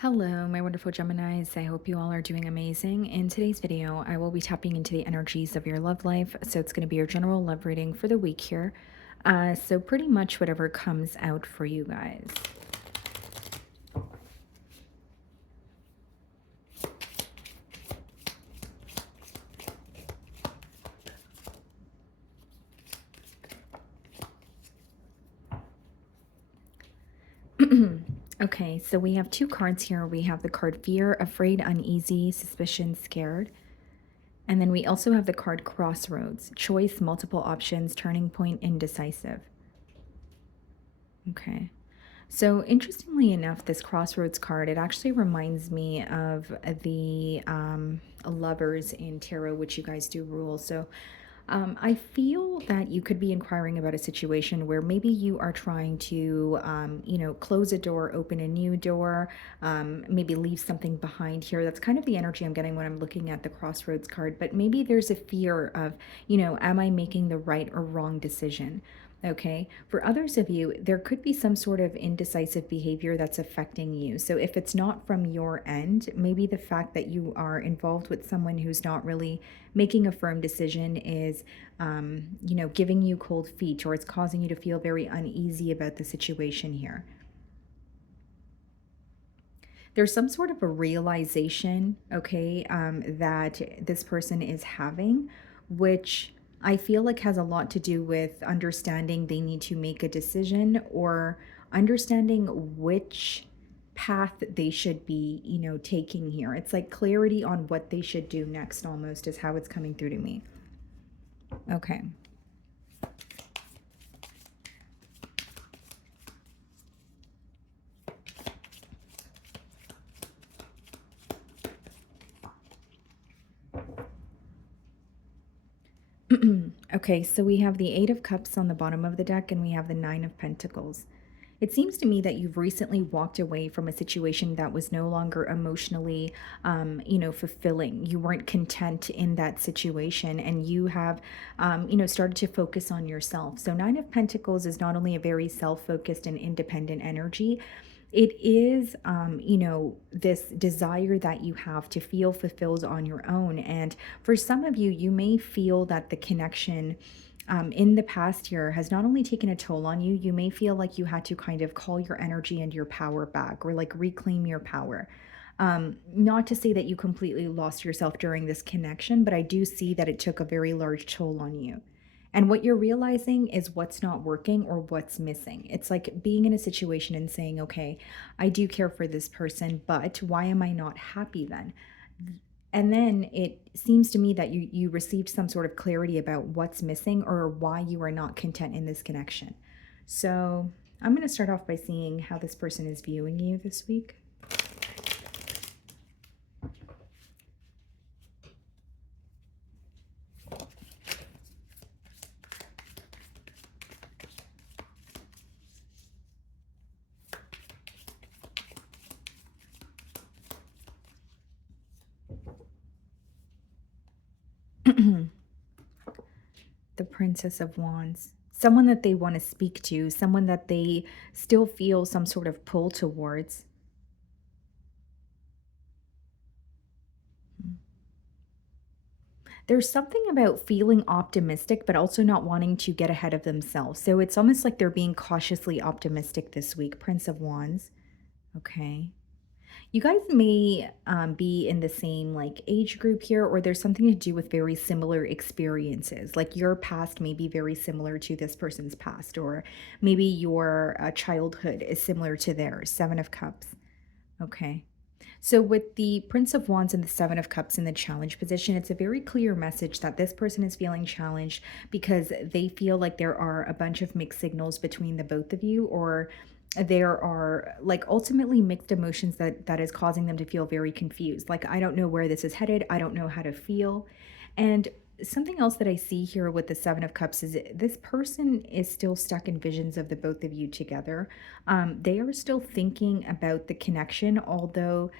Hello, my wonderful Geminis. I hope you all are doing amazing. In today's video, I will be tapping into the energies of your love life. So it's going to be your general love reading for the week here. So pretty much whatever comes out for you guys. Okay, so we have two cards here. We have the card Fear, Afraid, Uneasy, Suspicion, Scared. And then we also have the card Crossroads, Choice, Multiple Options, Turning Point, Indecisive. Okay. So interestingly enough, this Crossroads card, it actually reminds me of the lovers in tarot, which you guys do rule. So I feel that you could be inquiring about a situation where maybe you are trying to, close a door, open a new door, maybe leave something behind here. That's kind of the energy I'm getting when I'm looking at the Crossroads card. But maybe there's a fear of, am I making the right or wrong decision? Okay. For others of you, there could be some sort of indecisive behavior that's affecting you. So if it's not from your end, maybe the fact that you are involved with someone who's not really making a firm decision is, giving you cold feet, or it's causing you to feel very uneasy about the situation here. There's some sort of a realization, okay, that this person is having, which I feel like has a lot to do with understanding they need to make a decision, or understanding which path they should be, taking here. It's like clarity on what they should do next, almost, is how it's coming through to me. Okay. Okay, so we have the Eight of Cups on the bottom of the deck, and we have the Nine of Pentacles. It seems to me that you've recently walked away from a situation that was no longer emotionally, fulfilling. You weren't content in that situation, and you have, started to focus on yourself. So Nine of Pentacles is not only a very self-focused and independent energy, it is, this desire that you have to feel fulfilled on your own. And for some of you, you may feel that the connection in the past year has not only taken a toll on you, you may feel like you had to kind of call your energy and your power back, or like reclaim your power. Not to say that you completely lost yourself during this connection, but I do see that it took a very large toll on you. And what you're realizing is what's not working or what's missing. It's like being in a situation and saying, okay, I do care for this person, but why am I not happy then? And then it seems to me that you received some sort of clarity about what's missing or why you are not content in this connection. So I'm going to start off by seeing how this person is viewing you this week. The Princess of Wands. Someone that they want to speak to, someone that they still feel some sort of pull towards. There's something about feeling optimistic, but also not wanting to get ahead of themselves. So it's almost like they're being cautiously optimistic this week. Prince of Wands. Okay. You guys may be in the same like age group here, or there's something to do with very similar experiences. Like your past may be very similar to this person's past, or maybe your childhood is similar to theirs. Seven of Cups. Okay. So, with the Prince of Wands and the Seven of Cups in the challenge position, it's a very clear message that this person is feeling challenged because they feel like there are a bunch of mixed signals between the both of you, or there are like ultimately mixed emotions that is causing them to feel very confused. Like, I don't know where this is headed. I don't know how to feel. And something else that I see here with the Seven of Cups is this person is still stuck in visions of the both of you together. They are still thinking about the connection, although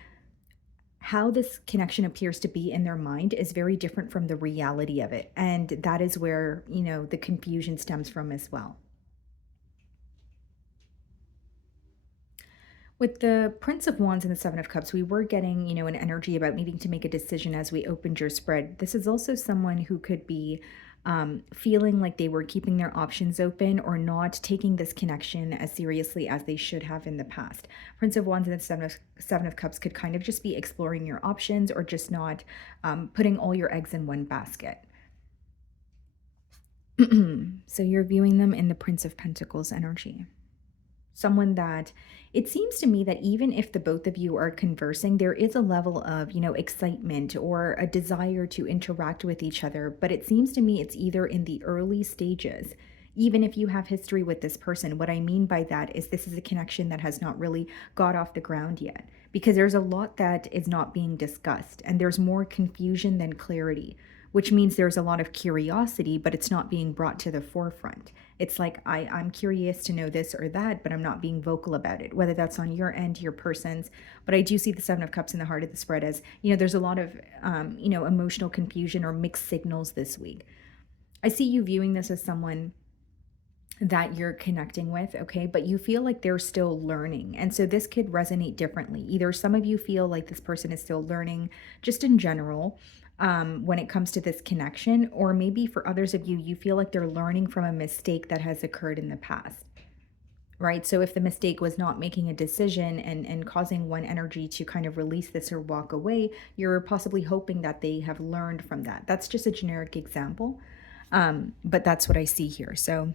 how this connection appears to be in their mind is very different from the reality of it. And that is where, the confusion stems from as well. With the Prince of Wands and the Seven of Cups, we were getting, an energy about needing to make a decision as we opened your spread. This is also someone who could be feeling like they were keeping their options open or not taking this connection as seriously as they should have in the past. Prince of Wands and the Seven of Cups could kind of just be exploring your options or just not putting all your eggs in one basket. So you're viewing them in the Prince of Pentacles energy. Someone that it seems to me that even if the both of you are conversing, there is a level of, excitement or a desire to interact with each other. But it seems to me it's either in the early stages, even if you have history with this person. What I mean by that is this is a connection that has not really got off the ground yet because there's a lot that is not being discussed and there's more confusion than clarity, which means there's a lot of curiosity, but it's not being brought to the forefront. It's like I'm curious to know this or that, but I'm not being vocal about it, whether that's on your end, your person's. But I do see the Seven of Cups in the heart of the spread as, there's a lot of, emotional confusion or mixed signals this week. I see you viewing this as someone that you're connecting with, okay, but you feel like they're still learning. And so this could resonate differently. Either some of you feel like this person is still learning just in general when it comes to this connection, or maybe for others of you, you feel like they're learning from a mistake that has occurred in the past. Right. So if the mistake was not making a decision and causing one energy to kind of release this or walk away, you're possibly hoping that they have learned from that. That's just a generic example. But that's what I see here. So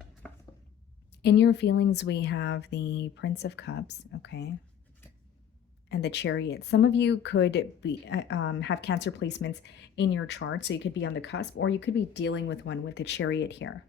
in your feelings, we have the Prince of Cups, okay, and the Chariot. Some of you could be have Cancer placements in your chart, so you could be on the cusp, or you could be dealing with one with the Chariot here.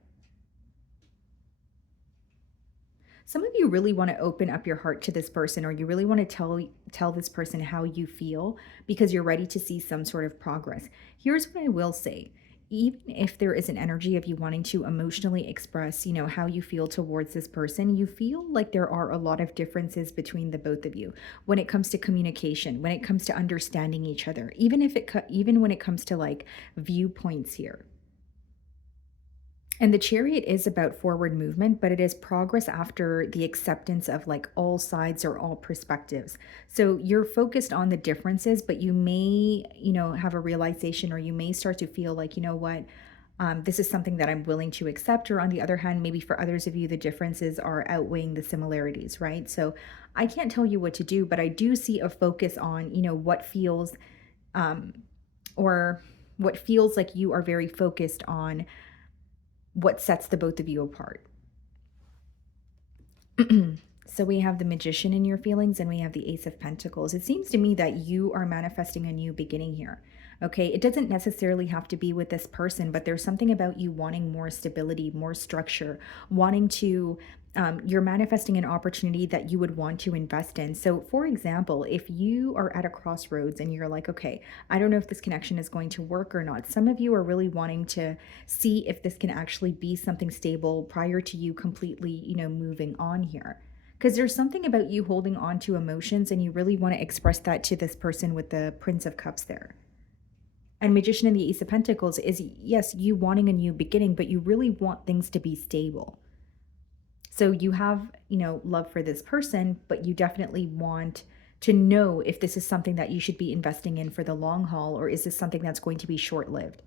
Some of you really want to open up your heart to this person, or you really want to tell this person how you feel because you're ready to see some sort of progress. Here's what I will say. Even if there is an energy of you wanting to emotionally express, how you feel towards this person, you feel like there are a lot of differences between the both of you when it comes to communication, when it comes to understanding each other, even when it comes to like viewpoints here. And the Chariot is about forward movement, but it is progress after the acceptance of like all sides or all perspectives. So you're focused on the differences, but you may, have a realization or you may start to feel like, you know what, this is something that I'm willing to accept. Or on the other hand, maybe for others of you, the differences are outweighing the similarities, right? So I can't tell you what to do, but I do see a focus on, what feels um, or what feels like you are very focused on what sets the both of you apart. So we have the Magician in your feelings and we have the Ace of Pentacles. It seems to me that you are manifesting a new beginning here. Okay, it doesn't necessarily have to be with this person, but there's something about you wanting more stability, more structure, wanting to, you're manifesting an opportunity that you would want to invest in. So, for example, if you are at a crossroads and you're like, okay, I don't know if this connection is going to work or not, some of you are really wanting to see if this can actually be something stable prior to you completely, moving on here. Because there's something about you holding on to emotions and you really want to express that to this person with the Prince of Cups there. And Magician and the Ace of Pentacles is, yes, you wanting a new beginning, but you really want things to be stable. So you have, love for this person, but you definitely want to know if this is something that you should be investing in for the long haul, or is this something that's going to be short-lived?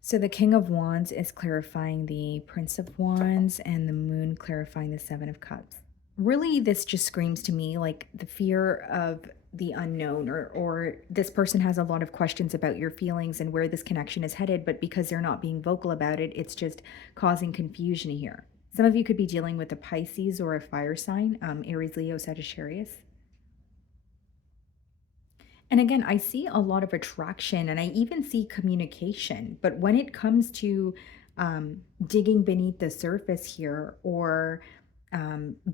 So the King of Wands is clarifying the Prince of Wands and the Moon clarifying the Seven of Cups. Really, this just screams to me like the fear of the unknown, or this person has a lot of questions about your feelings and where this connection is headed, but because they're not being vocal about it, it's just causing confusion here. Some of you could be dealing with a Pisces or a fire sign, Aries, Leo, Sagittarius. And again, I see a lot of attraction and I even see communication. But when it comes to digging beneath the surface here, or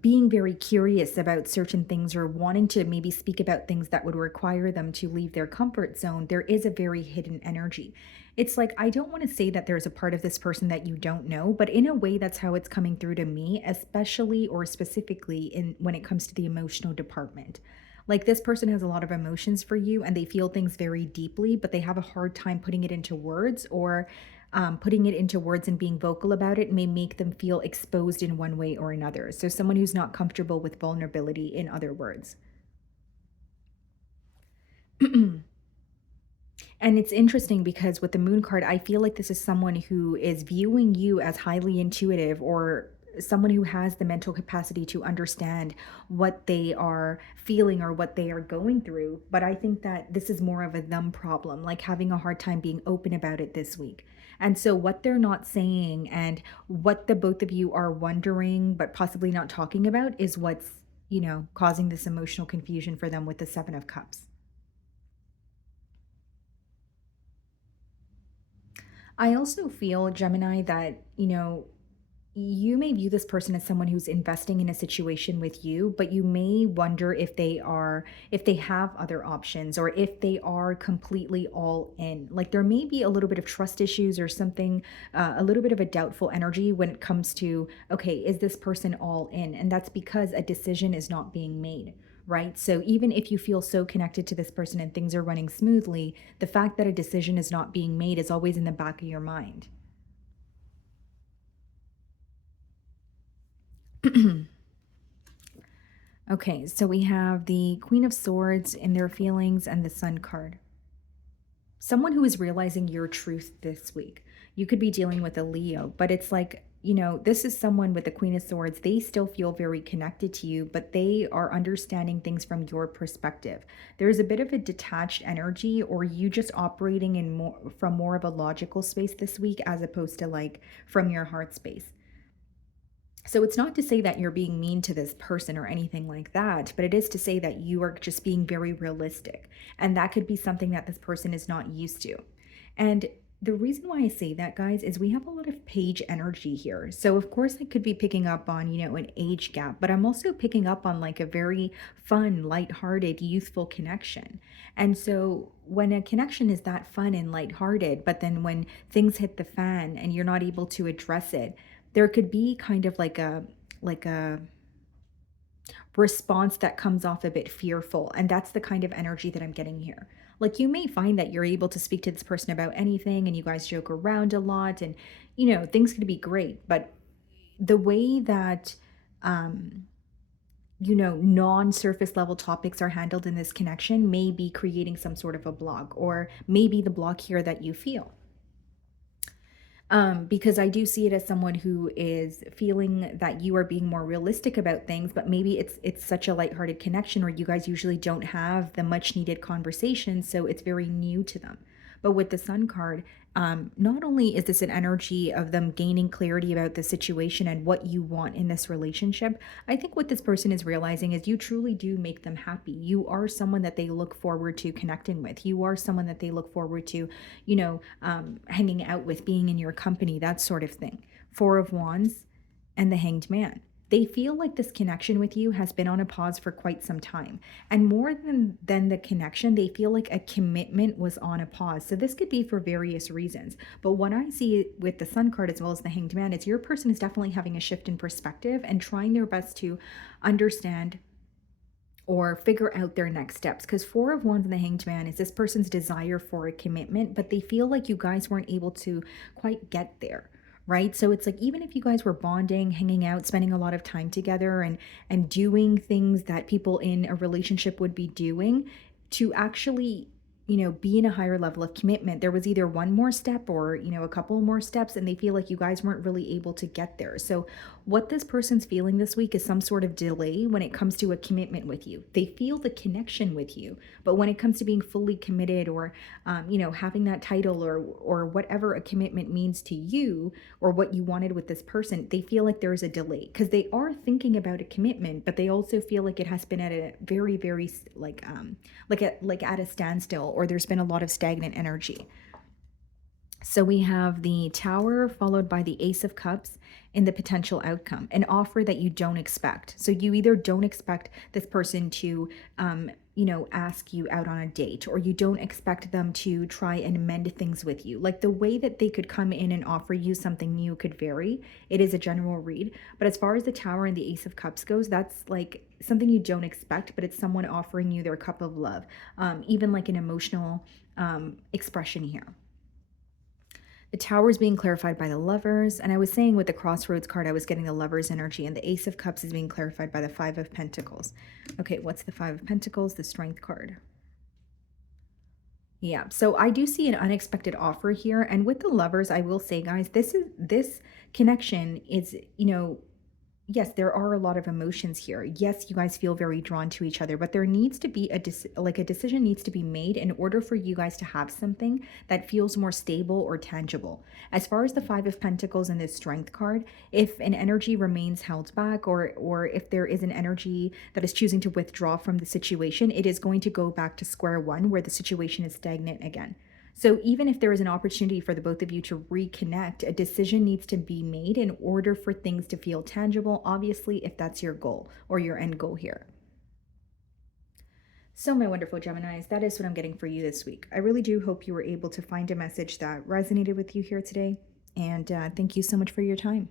being very curious about certain things, or wanting to maybe speak about things that would require them to leave their comfort zone, there is a very hidden energy. It's like, I don't want to say that there's a part of this person that you don't know, but in a way, that's how it's coming through to me, especially or specifically in when it comes to the emotional department. Like this person has a lot of emotions for you and they feel things very deeply, but they have a hard time putting it into words, or putting it into words and being vocal about it may make them feel exposed in one way or another. So, someone who's not comfortable with vulnerability, in other words. And it's interesting because with the moon card, I feel like this is someone who is viewing you as highly intuitive, or someone who has the mental capacity to understand what they are feeling or what they are going through. But I think that this is more of a them problem, like having a hard time being open about it this week. And so, what they're not saying and what the both of you are wondering, but possibly not talking about, is what's, causing this emotional confusion for them with the Seven of Cups. I also feel, Gemini, that, you may view this person as someone who's investing in a situation with you, but you may wonder if they have other options, or if they are completely all in. Like, there may be a little bit of trust issues or something, a little bit of a doubtful energy when it comes to, okay, is this person all in? And that's because a decision is not being made. Right. So even if you feel so connected to this person and things are running smoothly, the fact that a decision is not being made is always in the back of your mind. Okay, so we have the Queen of Swords in their feelings and the Sun card. Someone who is realizing your truth this week. You could be dealing with a Leo, but it's like, this is someone with the Queen of Swords. They still feel very connected to you, but they are understanding things from your perspective. There's a bit of a detached energy, or you just operating in more of a logical space this week, as opposed to like from your heart space. So it's not to say that you're being mean to this person or anything like that, but it is to say that you are just being very realistic. And that could be something that this person is not used to. And the reason why I say that, guys, is we have a lot of page energy here. So, of course, I could be picking up on, an age gap, but I'm also picking up on like a very fun, lighthearted, youthful connection. And so, when a connection is that fun and lighthearted, but then when things hit the fan and you're not able to address it, there could be kind of like a response that comes off a bit fearful. And that's the kind of energy that I'm getting here. Like, you may find that you're able to speak to this person about anything and you guys joke around a lot, and things could be great. But the way that non-surface level topics are handled in this connection may be creating some sort of a block, or maybe the block here that you feel. Because I do see it as someone who is feeling that you are being more realistic about things, but maybe it's such a lighthearted connection where you guys usually don't have the much needed conversation, so it's very new to them. But with the Sun card, not only is this an energy of them gaining clarity about the situation and what you want in this relationship, I think what this person is realizing is you truly do make them happy. You are someone that they look forward to connecting with. You are someone that they look forward to, hanging out with, being in your company, that sort of thing. Four of Wands and the Hanged Man. They feel like this connection with you has been on a pause for quite some time. And more than the connection, they feel like a commitment was on a pause. So this could be for various reasons. But what I see with the Sun card as well as the Hanged Man is your person is definitely having a shift in perspective and trying their best to understand or figure out their next steps. Because Four of Wands and the Hanged Man is this person's desire for a commitment, but they feel like you guys weren't able to quite get there. Right. So it's like, even if you guys were bonding, hanging out, spending a lot of time together, and doing things that people in a relationship would be doing, to actually, be in a higher level of commitment, there was either one more step or, a couple more steps, and they feel like you guys weren't really able to get there. So what this person's feeling this week is some sort of delay when it comes to a commitment with you. They feel the connection with you, but when it comes to being fully committed, or having that title, or whatever a commitment means to you, or what you wanted with this person, they feel like there's a delay because they are thinking about a commitment, but they also feel like it has been at a very, very like at a standstill, or there's been a lot of stagnant energy. So we have the Tower followed by the Ace of Cups in the potential outcome, an offer that you don't expect. So you either don't expect this person to, ask you out on a date, or you don't expect them to try and mend things with you. Like, the way that they could come in and offer you something new could vary. It is a general read. But as far as the Tower and the Ace of Cups goes, that's like something you don't expect, but it's someone offering you their cup of love, even like an emotional expression here. The Tower is being clarified by the Lovers, and I was saying with the Crossroads card, I was getting the Lovers energy, and the Ace of Cups is being clarified by the Five of Pentacles. Okay, what's the Five of Pentacles? The Strength card. Yeah, so I do see an unexpected offer here, and with the Lovers, I will say, guys, this connection is, yes, there are a lot of emotions here. Yes, you guys feel very drawn to each other, but there needs to be a decision needs to be made in order for you guys to have something that feels more stable or tangible. As far as the Five of Pentacles and this Strength card, if an energy remains held back, or if there is an energy that is choosing to withdraw from the situation, it is going to go back to square one where the situation is stagnant again. So even if there is an opportunity for the both of you to reconnect, a decision needs to be made in order for things to feel tangible, obviously, if that's your goal or your end goal here. So, my wonderful Geminis, that is what I'm getting for you this week. I really do hope you were able to find a message that resonated with you here today. And thank you so much for your time.